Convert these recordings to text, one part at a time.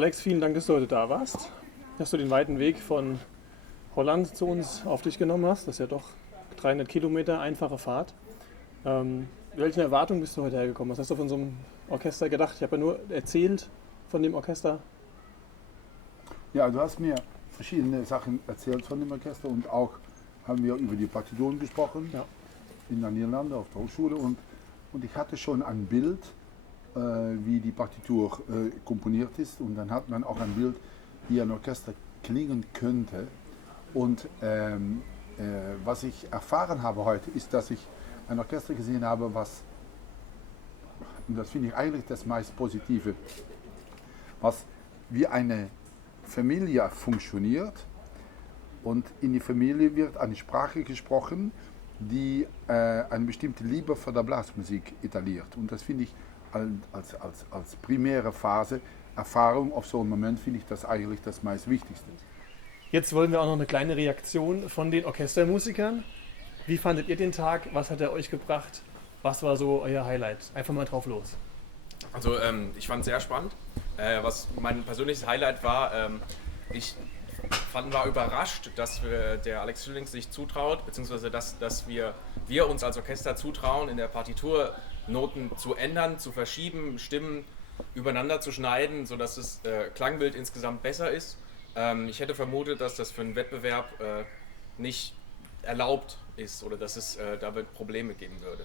Alex, vielen Dank, dass du heute da warst, dass du den weiten Weg von Holland zu uns auf dich genommen hast. Das ist ja doch 300 Kilometer, einfache Fahrt. Welchen Erwartungen bist du heute hergekommen? Was hast du von so einem Orchester gedacht? Ich habe ja nur erzählt von dem Orchester. Ja, du hast mir verschiedene Sachen erzählt von dem Orchester und auch haben wir über die Partituren gesprochen Ja. in den Niederlanden auf der Hochschule und ich hatte schon ein Bild, wie die Partitur komponiert ist und dann hat man auch ein Bild, wie ein Orchester klingen könnte und was ich erfahren habe heute ist, dass ich ein Orchester gesehen habe, was, und das finde ich eigentlich das meist Positive, was wie eine Familie funktioniert und in die Familie wird eine Sprache gesprochen, die eine bestimmte Liebe für die Blasmusik etabliert. Und das finde ich als primäre Phase, Erfahrung auf so einen Moment, finde ich das eigentlich das meist Wichtigste. Jetzt wollen wir auch noch eine kleine Reaktion von den Orchestermusikern. Wie fandet ihr den Tag? Was hat er euch gebracht? Was war so euer Highlight? Einfach mal drauf los. Also ich fand es sehr spannend. Was mein persönliches Highlight war, war überrascht, dass der Alex Schillings sich zutraut, beziehungsweise dass wir uns als Orchester zutrauen, in der Partitur Noten zu ändern, zu verschieben, Stimmen übereinander zu schneiden, sodass das Klangbild insgesamt besser ist. Ich hätte vermutet, dass das für einen Wettbewerb nicht erlaubt ist oder dass es da Probleme geben würde.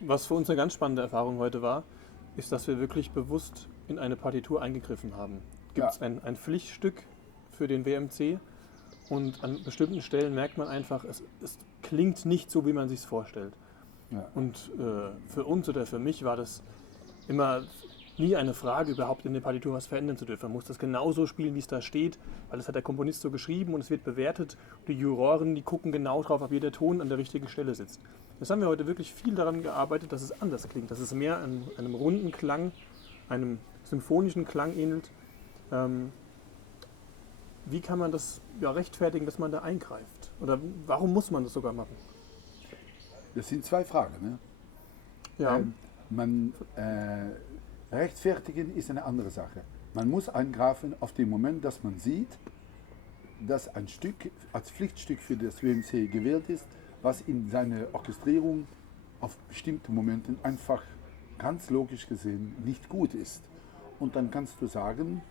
Was für uns eine ganz spannende Erfahrung heute war, ist, dass wir wirklich bewusst in eine Partitur eingegriffen haben. Gibt es ein Pflichtstück für den WMC und an bestimmten Stellen merkt man einfach, es klingt nicht so, wie man sich es vorstellt. Ja. Und für uns oder für mich war das immer nie eine Frage, überhaupt in der Partitur was verändern zu dürfen. Man muss das genauso spielen, wie es da steht, weil das hat der Komponist so geschrieben und es wird bewertet. Die Juroren, die gucken genau drauf, ob jeder Ton an der richtigen Stelle sitzt. Das haben wir heute wirklich viel daran gearbeitet, dass es anders klingt, dass es mehr einem runden Klang, einem symphonischen Klang ähnelt. Wie kann man das rechtfertigen, dass man da eingreift? Oder warum muss man das sogar machen? Das sind zwei Fragen. Ne? Ja. Rechtfertigen ist eine andere Sache. Man muss eingreifen auf den Moment, dass man sieht, dass ein Stück als Pflichtstück für das WMC gewählt ist, was in seiner Orchestrierung auf bestimmten Momenten einfach ganz logisch gesehen nicht gut ist. Und dann kannst du sagen,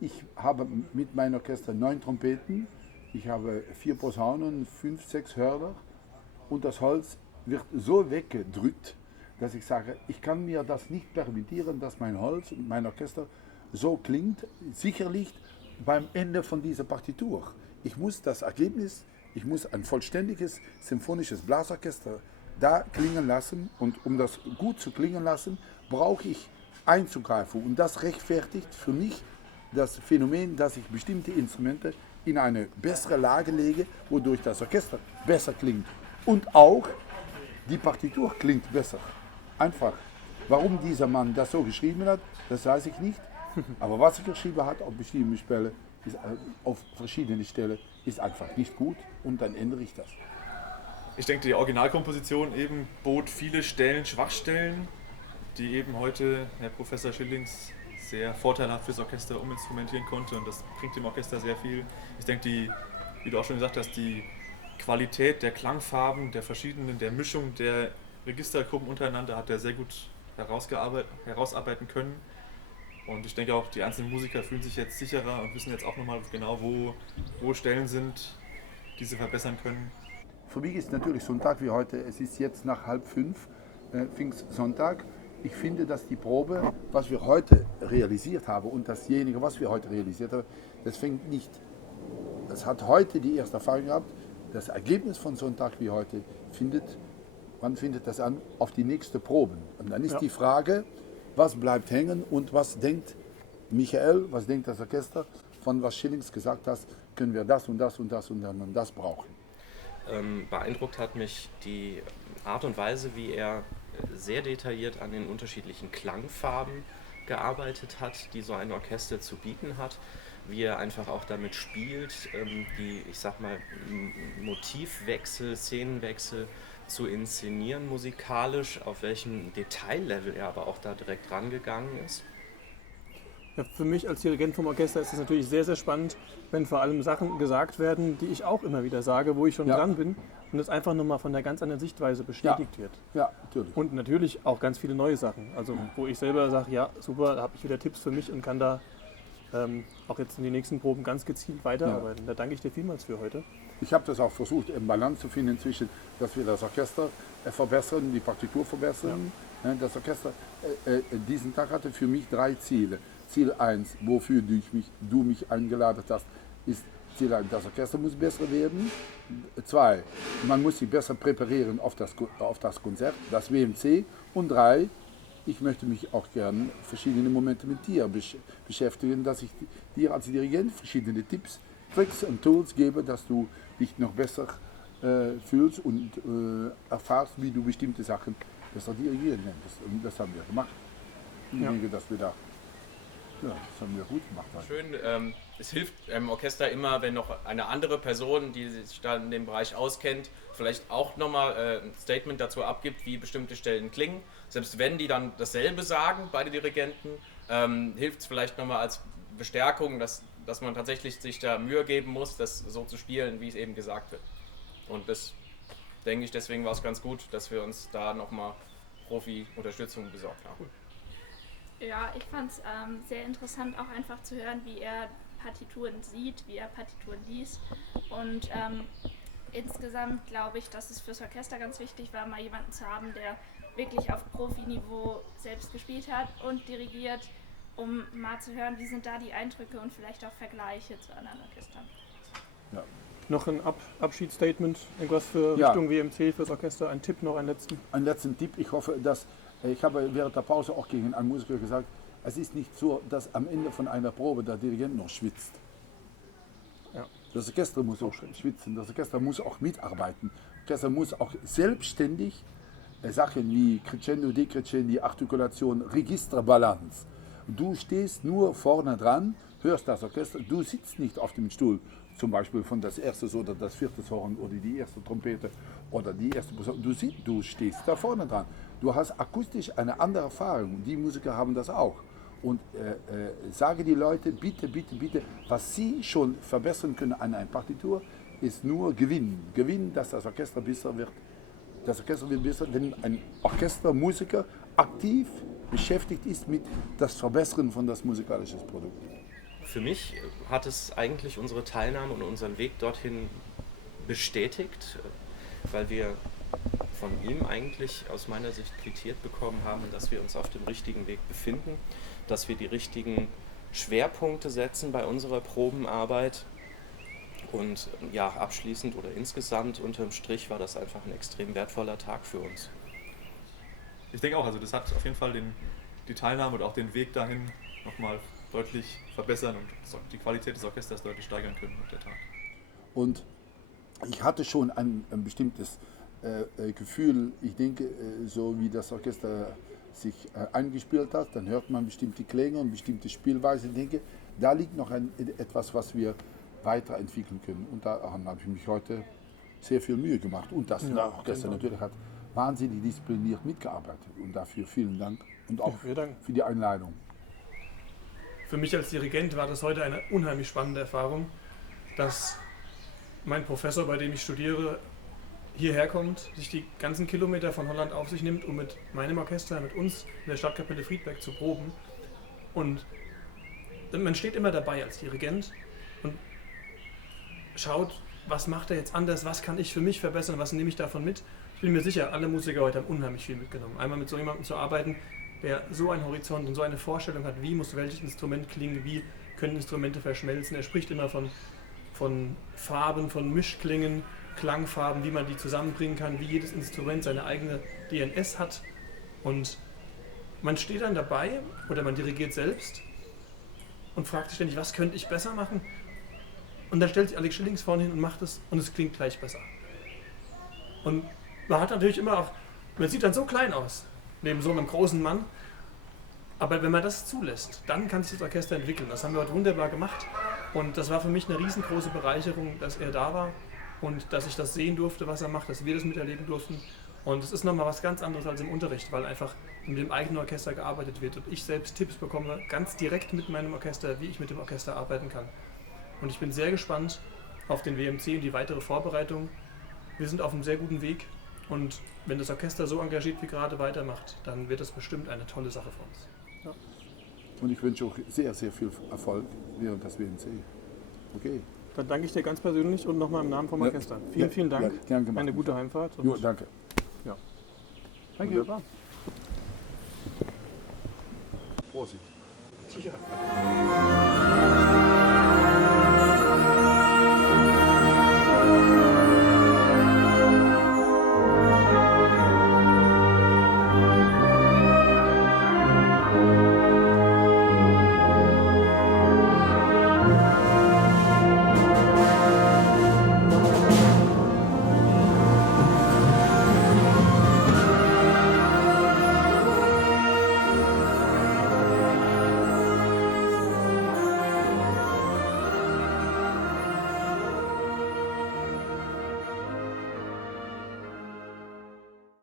ich habe mit meinem Orchester 9 Trompeten, ich habe 4 Posaunen, 5, 6 Hörner und das Holz wird so weggedrückt, dass ich sage, ich kann mir das nicht permittieren, dass mein Holz und mein Orchester so klingt, sicherlich beim Ende von dieser Partitur. Ich muss das Ergebnis, ich muss ein vollständiges symphonisches Blasorchester da klingen lassen und um das gut zu klingen lassen, brauche ich einzugreifen und das rechtfertigt für mich das Phänomen, dass ich bestimmte Instrumente in eine bessere Lage lege, wodurch das Orchester besser klingt und auch die Partitur klingt besser. Einfach. Warum dieser Mann das so geschrieben hat, das weiß ich nicht. Aber was er geschrieben hat auf bestimmte Stellen, auf verschiedene Stellen, ist einfach nicht gut und dann ändere ich das. Ich denke, die Originalkomposition eben bot viele Schwachstellen, die eben heute Herr Professor Schillings sehr vorteilhaft fürs Orchester uminstrumentieren konnte und das bringt dem Orchester sehr viel. Ich denke, wie du auch schon gesagt hast, die Qualität der Klangfarben, der Mischung der Registergruppen untereinander hat er sehr gut herausarbeiten können. Und ich denke auch, die einzelnen Musiker fühlen sich jetzt sicherer und wissen jetzt auch nochmal genau, wo Stellen sind, die sie verbessern können. Für mich ist natürlich so ein Tag wie heute, es ist jetzt nach 4:30, Pfingstsonntag. Ich finde, dass die Probe, was wir heute realisiert haben und dasjenige, was wir heute realisiert haben, das hat heute die erste Erfahrung gehabt, das Ergebnis von so einem Tag wie heute man findet das an auf die nächste Proben. Und dann ist die Frage, was bleibt hängen und was denkt Michael, was denkt das Orchester, von was Schillings gesagt hat, können wir das und das und das und dann das brauchen. Beeindruckt hat mich die Art und Weise, wie er sehr detailliert an den unterschiedlichen Klangfarben gearbeitet hat, die so ein Orchester zu bieten hat, wie er einfach auch damit spielt, die, ich sag mal, Motivwechsel, Szenenwechsel zu inszenieren musikalisch, auf welchem Detaillevel er aber auch da direkt rangegangen ist. Ja, für mich als Dirigent vom Orchester ist es natürlich sehr, sehr spannend, wenn vor allem Sachen gesagt werden, die ich auch immer wieder sage, wo ich schon dran bin und es einfach nochmal von der ganz anderen Sichtweise bestätigt wird. Ja, natürlich. Und natürlich auch ganz viele neue Sachen, also wo ich selber sage, ja super, da habe ich wieder Tipps für mich und kann da auch jetzt in den nächsten Proben ganz gezielt weiterarbeiten. Da danke ich dir vielmals für heute. Ich habe das auch versucht, eine Balance zu finden zwischen, dass wir das Orchester verbessern, die Partitur verbessern. Ja. Das Orchester diesen Tag hatte für mich 3 Ziele. Ziel 1, wofür du mich eingeladen hast, ist Ziel 1, das Orchester muss besser werden. 2, man muss sich besser präparieren auf das Konzert, das WMC. Und 3, ich möchte mich auch gerne verschiedene Momente mit dir beschäftigen, dass ich dir als Dirigent verschiedene Tipps, Tricks und Tools gebe, dass du dich noch besser fühlst und erfährst, wie du bestimmte Sachen besser dirigieren kannst. Und das haben wir gemacht. Ich denke, dass wir das haben wir gut gemacht. Schön, es hilft im Orchester immer, wenn noch eine andere Person, die sich da in dem Bereich auskennt, vielleicht auch nochmal ein Statement dazu abgibt, wie bestimmte Stellen klingen. Selbst wenn die dann dasselbe sagen, beide Dirigenten, hilft es vielleicht nochmal als Bestärkung, dass man tatsächlich sich da Mühe geben muss, das so zu spielen, wie es eben gesagt wird. Und das denke ich, deswegen war es ganz gut, dass wir uns da nochmal Profi-Unterstützung besorgt haben. Ja, ich fand es sehr interessant, auch einfach zu hören, wie er Partituren sieht, wie er Partituren liest. Und insgesamt glaube ich, dass es fürs Orchester ganz wichtig war, mal jemanden zu haben, der wirklich auf Profiniveau selbst gespielt hat und dirigiert, um mal zu hören, wie sind da die Eindrücke und vielleicht auch Vergleiche zu anderen Orchestern. Ja. Noch ein Abschiedsstatement, irgendwas für Richtung WMC, fürs Orchester, ein Tipp noch, einen letzten? Einen letzten Tipp, ich hoffe, dass, ich habe während der Pause auch gegen einen Musiker gesagt, es ist nicht so, dass am Ende von einer Probe der Dirigent noch schwitzt. Ja. Das Orchester muss auch schwitzen, das Orchester muss auch mitarbeiten. Das Orchester muss auch selbstständig Sachen wie Crescendo, Decrescendi, Artikulation, Registerbalance. Du stehst nur vorne dran, hörst das Orchester, du sitzt nicht auf dem Stuhl, zum Beispiel von das erste oder das vierte Horn oder die erste Trompete oder die erste Posaune. Du stehst da vorne dran. Du hast akustisch eine andere Erfahrung. Die Musiker haben das auch. Und sage die Leute, bitte, bitte, bitte, was sie schon verbessern können an einer Partitur, ist nur Gewinnen. Gewinnen, dass das Orchester besser wird. Das Orchester wird besser, wenn ein Orchestermusiker aktiv beschäftigt ist mit das Verbessern von das musikalische Produkt. Für mich hat es eigentlich unsere Teilnahme und unseren Weg dorthin bestätigt, weil wir von ihm eigentlich aus meiner Sicht quittiert bekommen haben, dass wir uns auf dem richtigen Weg befinden, dass wir die richtigen Schwerpunkte setzen bei unserer Probenarbeit. Und ja, abschließend oder insgesamt unterm Strich war das einfach ein extrem wertvoller Tag für uns. Ich denke auch, also das hat auf jeden Fall die Teilnahme und auch den Weg dahin nochmal deutlich verbessern und die Qualität des Orchesters deutlich steigern können mit der Tag. Und ich hatte schon ein bestimmtes Gefühl, ich denke, so wie das Orchester sich eingespielt hat, dann hört man bestimmte Klänge und bestimmte Spielweise. Ich denke, da liegt noch etwas, was wir weiterentwickeln können. Und da habe ich mich heute sehr viel Mühe gemacht. Und das Orchester natürlich hat wahnsinnig diszipliniert mitgearbeitet. Und dafür vielen Dank und auch für die Einladung. Für mich als Dirigent war das heute eine unheimlich spannende Erfahrung, dass mein Professor, bei dem ich studiere, hierher kommt, sich die ganzen Kilometer von Holland auf sich nimmt, um mit meinem Orchester, mit uns in der Stadtkapelle Friedberg zu proben. Und man steht immer dabei als Dirigent und schaut, was macht er jetzt anders, was kann ich für mich verbessern, was nehme ich davon mit. Ich bin mir sicher, alle Musiker heute haben unheimlich viel mitgenommen. Einmal mit so jemandem zu arbeiten, der so einen Horizont und so eine Vorstellung hat, wie muss welches Instrument klingen, wie können Instrumente verschmelzen. Er spricht immer von Farben, von Mischklingen, Klangfarben, wie man die zusammenbringen kann, wie jedes Instrument seine eigene DNS hat. Und man steht dann dabei oder man dirigiert selbst und fragt sich ständig, was könnte ich besser machen? Und dann stellt sich Alex Schillings vorne hin und macht es und es klingt gleich besser. Und man hat natürlich immer auch, man sieht dann so klein aus, neben so einem großen Mann, aber wenn man das zulässt, dann kann sich das Orchester entwickeln. Das haben wir heute wunderbar gemacht und das war für mich eine riesengroße Bereicherung, dass er da war und dass ich das sehen durfte, was er macht, dass wir das miterleben durften Und es ist nochmal was ganz anderes als im Unterricht, weil einfach mit dem eigenen Orchester gearbeitet wird und ich selbst Tipps bekomme, ganz direkt mit meinem Orchester, wie ich mit dem Orchester arbeiten kann. Und ich bin sehr gespannt auf den WMC und die weitere Vorbereitung. Wir sind auf einem sehr guten Weg und wenn das Orchester so engagiert wie gerade weitermacht, dann wird das bestimmt eine tolle Sache für uns. Ja. Und ich wünsche auch sehr, sehr viel Erfolg während des WMC. Okay. Dann danke ich dir ganz persönlich und nochmal im Namen vom Orchester. Vielen, vielen Dank. Ja, gern gemacht. Eine gute Heimfahrt. Und Jo, danke. ja. Danke. Wunderbar. Prosit. Ja.